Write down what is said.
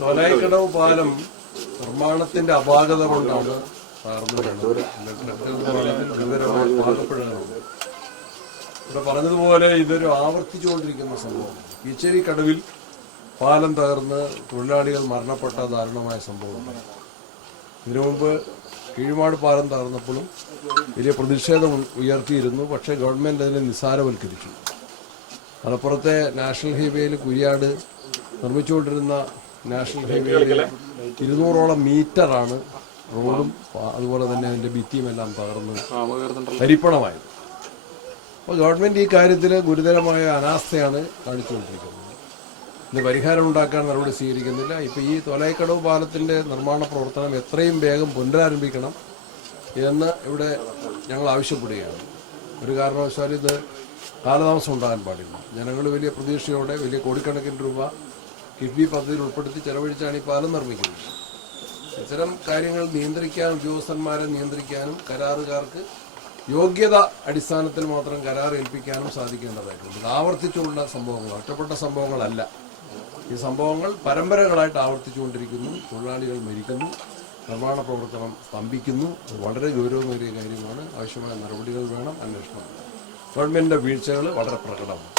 തോലായിക്കടവ് പാലം നിർമ്മാണത്തിന്റെ അപാകത കൊണ്ടാണ് ഇവിടെ പറഞ്ഞതുപോലെ ഇതൊരു ആവർത്തിച്ചുകൊണ്ടിരിക്കുന്ന സംഭവം. കീച്ചേരി കടവിൽ പാലം തകർന്ന് തൊഴിലാളികൾ മരണപ്പെട്ട ദാരുണമായ സംഭവമാണ്. ഇതിനു മുമ്പ് കീഴ്മാട് പാലം തകർന്നപ്പോഴും വലിയ പ്രതിഷേധം ഉയർത്തിയിരുന്നു. പക്ഷേ ഗവൺമെന്റ് അതിനെ നിസ്സാരവൽക്കരിച്ചു. മലപ്പുറത്തെ നാഷണൽ ഹൈവേയിൽ കുരിയാട് നിർമ്മിച്ചുകൊണ്ടിരുന്ന നാഷണൽ ഹൈവേയിൽ 200ഓളം മീറ്ററാണ് റോഡും അതുപോലെ തന്നെ അതിന്റെ ഭിത്തിയുമെല്ലാം തകർന്ന് തരിപ്പണമായത്. അപ്പോൾ ഗവൺമെന്റ് ഈ കാര്യത്തിൽ ഗുരുതരമായ അനാസ്ഥയാണ് കാണിച്ചുകൊണ്ടിരിക്കുന്നത്. ഇത് പരിഹാരം ഉണ്ടാക്കാൻ നടപടി സ്വീകരിക്കുന്നില്ല. ഇപ്പൊ ഈ തോലായിക്കടവ് പാലത്തിന്റെ നിർമ്മാണ പ്രവർത്തനം എത്രയും വേഗം പുനരാരംഭിക്കണം എന്ന് ഇവിടെ ഞങ്ങൾ ആവശ്യപ്പെടുകയാണ്. ഒരു കാരണവശാലും ഇത് കാലതാമസം ഉണ്ടാകാൻ പാടില്ല. ജനങ്ങൾ വലിയ പ്രതീക്ഷയോടെ വലിയ കോടിക്കണക്കിന് രൂപ കിഫ്ബി പദ്ധതിയിൽ ഉൾപ്പെടുത്തി ചെലവഴിച്ചാണ് ഈ പാലം നിർമ്മിക്കുന്നത്. ഇത്തരം കാര്യങ്ങൾ നിയന്ത്രിക്കാനും ഉദ്യോഗസ്ഥന്മാരെ നിയന്ത്രിക്കാനും കരാറുകാർക്ക് യോഗ്യത അടിസ്ഥാനത്തിൽ മാത്രം കരാർ ഏൽപ്പിക്കാനും സാധിക്കേണ്ടതായിട്ടുണ്ട്. ഇത് ആവർത്തിച്ചുള്ള സംഭവങ്ങൾ, ഒറ്റപ്പെട്ട സംഭവങ്ങളല്ല. ഈ സംഭവങ്ങൾ പരമ്പരകളായിട്ട് ആവർത്തിച്ചുകൊണ്ടിരിക്കുന്നു. തൊഴിലാളികൾ മരിക്കുന്നു, നിർമ്മാണ പ്രവർത്തനം സ്തംഭിക്കുന്നു. അത് വളരെ ഗൗരവമേറിയ കാര്യമാണ്. ആവശ്യമായ നടപടികൾ വേണം, അന്വേഷണം. ഗവൺമെന്റിന്റെ വീഴ്ചകൾ വളരെ പ്രകടമാണ്.